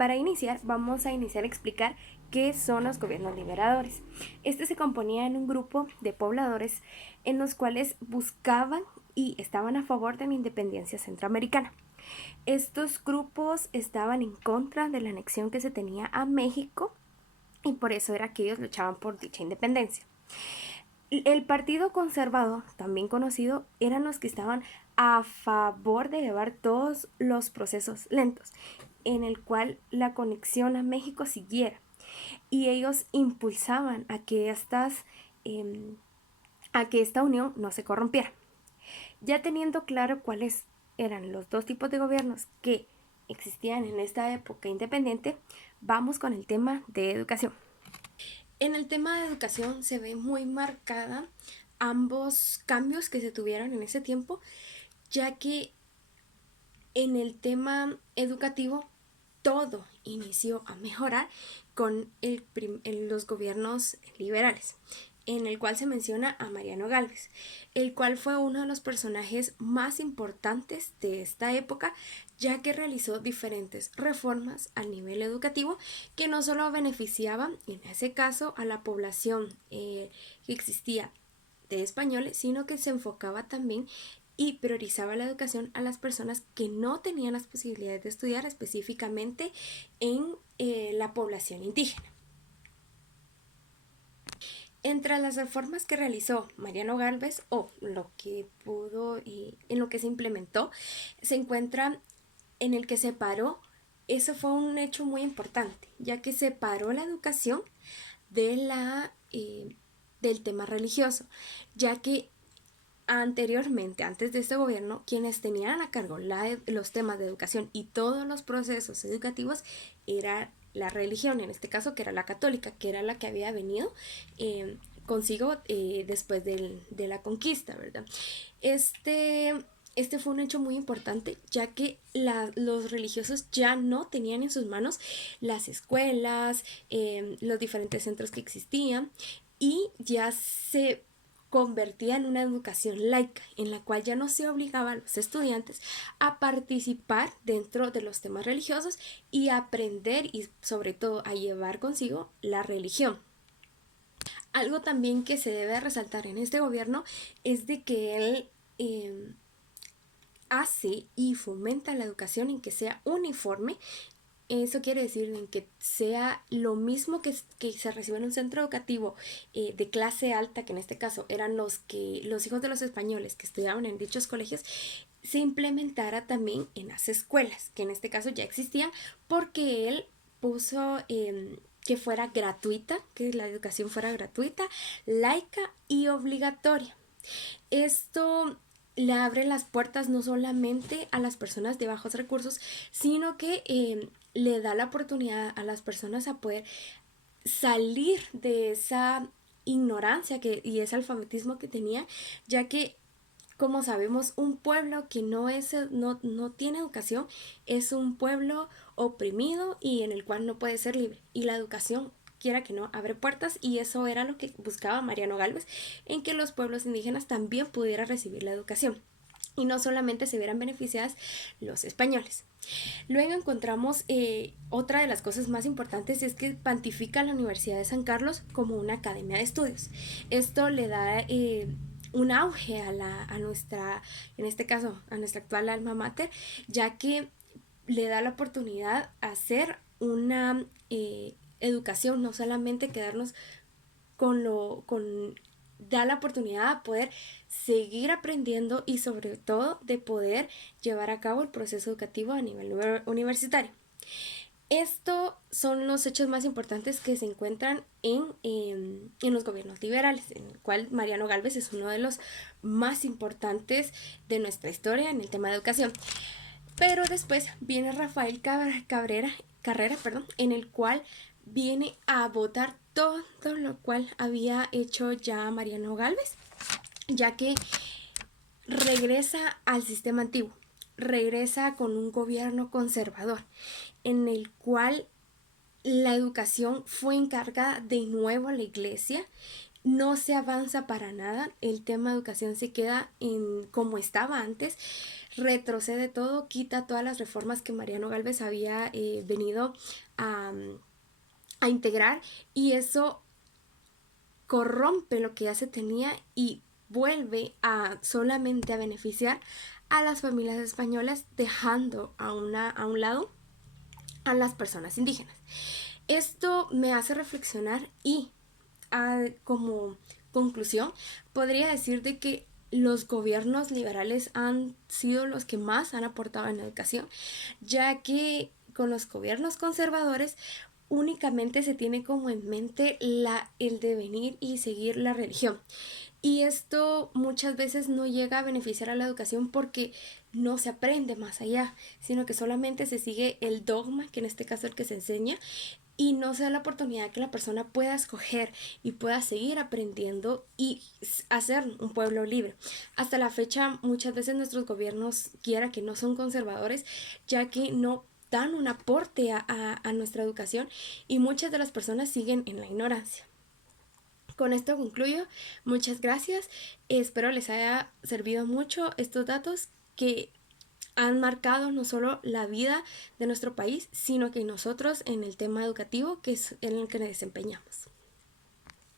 Para iniciar, vamos a iniciar a explicar qué son los gobiernos liberadores. Este se componía en un grupo de pobladores en los cuales buscaban y estaban a favor de la independencia centroamericana. Estos grupos estaban en contra de la anexión que se tenía a México y por eso era que ellos luchaban por dicha independencia. El Partido Conservador, también conocido, eran los que estaban a favor de llevar todos los procesos lentos, en el cual la conexión a México siguiera. Y ellos impulsaban a que esta unión no se corrompiera. Ya teniendo claro cuáles eran los dos tipos de gobiernos que existían en esta época independiente, vamos con el tema de educación. En el tema de educación se ve muy marcada ambos cambios que se tuvieron en ese tiempo, ya que en el tema educativo todo inició a mejorar con los gobiernos liberales, en el cual se menciona a Mariano Gálvez, el cual fue uno de los personajes más importantes de esta época, ya que realizó diferentes reformas a nivel educativo que no solo beneficiaban, en ese caso, a la población que existía de españoles, sino que se enfocaba también y priorizaba la educación a las personas que no tenían las posibilidades de estudiar, específicamente en la población indígena. Entre las reformas que realizó Mariano Gálvez, o lo que pudo y en lo que se implementó, se encuentra en el que separó, eso fue un hecho muy importante, ya que separó la educación del tema religioso, ya que anteriormente, antes de este gobierno, quienes tenían a cargo los temas de educación y todos los procesos educativos era la religión, en este caso que era la católica, que era la que había venido consigo después de la conquista, ¿verdad? Este fue un hecho muy importante, ya que los religiosos ya no tenían en sus manos las escuelas, los diferentes centros que existían, y ya se convertía en una educación laica, en la cual ya no se obligaba a los estudiantes a participar dentro de los temas religiosos y a aprender y sobre todo a llevar consigo la religión. Algo también que se debe resaltar en este gobierno es de que él hace y fomenta la educación en que sea uniforme. Eso quiere decir en que sea lo mismo que se recibe en un centro educativo de clase alta, que en este caso eran los hijos de los españoles que estudiaban en dichos colegios, se implementara también en las escuelas, que en este caso ya existían, porque él puso que fuera gratuita, que la educación fuera gratuita, laica y obligatoria. Esto le abre las puertas no solamente a las personas de bajos recursos, sino que le da la oportunidad a las personas a poder salir de esa ignorancia y ese alfabetismo que tenía, ya que, como sabemos, un pueblo que no tiene educación es un pueblo oprimido y en el cual no puede ser libre. Y la educación, quiera que no, abre puertas, y eso era lo que buscaba Mariano Gálvez, en que los pueblos indígenas también pudieran recibir la educación y no solamente se vieran beneficiadas los españoles. Luego encontramos otra de las cosas más importantes, es que cuantifica a la Universidad de San Carlos como una academia de estudios. Esto le da un auge a nuestra, en este caso, a nuestra actual alma mater, ya que le da la oportunidad a hacer una educación, no solamente quedarnos da la oportunidad de poder seguir aprendiendo y sobre todo de poder llevar a cabo el proceso educativo a nivel universitario. Estos son los hechos más importantes que se encuentran en los gobiernos liberales, en el cual Mariano Gálvez es uno de los más importantes de nuestra historia en el tema de educación. Pero después viene Rafael Carrera, en el cual viene a votar todo lo cual había hecho ya Mariano Gálvez, ya que regresa al sistema antiguo, regresa con un gobierno conservador, en el cual la educación fue encargada de nuevo a la iglesia. No se avanza para nada, el tema de educación se queda como estaba antes. retrocede todo, quita todas las reformas que Mariano Gálvez había venido a, a integrar, y eso corrompe lo que ya se tenía y vuelve a solamente a beneficiar a las familias españolas, dejando a un lado a las personas indígenas. Esto me hace reflexionar y como conclusión podría decir de que los gobiernos liberales han sido los que más han aportado en la educación, ya que con los gobiernos conservadores únicamente se tiene como en mente el devenir y seguir la religión. Y esto muchas veces no llega a beneficiar a la educación porque no se aprende más allá, sino que solamente se sigue el dogma, que en este caso es el que se enseña, y no se da la oportunidad que la persona pueda escoger y pueda seguir aprendiendo y hacer un pueblo libre. Hasta la fecha, muchas veces nuestros gobiernos, quiera que no, son conservadores, ya que no dan un aporte a nuestra educación, y muchas de las personas siguen en la ignorancia. Con esto concluyo. Muchas gracias. Espero les haya servido mucho estos datos que han marcado no solo la vida de nuestro país, sino que nosotros en el tema educativo, que es en el que nos desempeñamos.